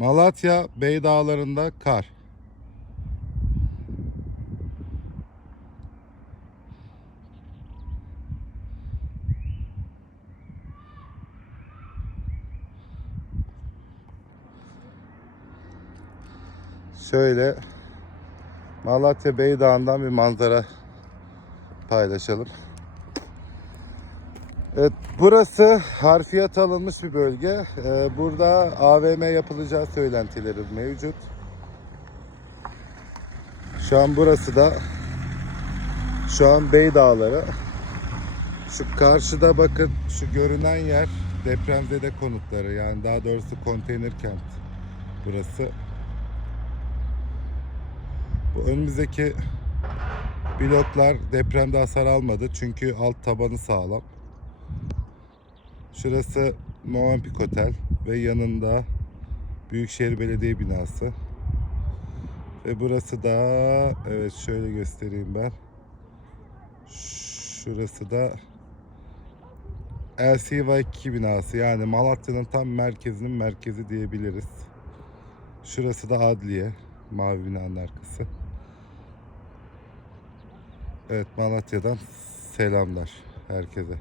Malatya Bey Dağları'nda kar. Şöyle Malatya Bey Dağı'ndan bir manzara paylaşalım. Evet, burası harfiyat alınmış bir bölge. Ee, burada AVM yapılacağı söylentileri mevcut. Şu an burası da şu an Bey Dağları. Şu karşıda bakın şu görünen yer depremzede konutları yani daha doğrusu konteyner kent burası. Bu önümüzdeki bloklar depremde hasar almadı çünkü alt tabanı sağlam. Şurası Movenpick Otel ve yanında Büyükşehir Belediye binası. Ve burası da evet şöyle göstereyim ben. Şurası da LCY2 binası yani Malatya'nın tam merkezinin merkezi diyebiliriz. Şurası da Adliye. Mavi binanın arkası. Evet Malatya'dan selamlar herkese.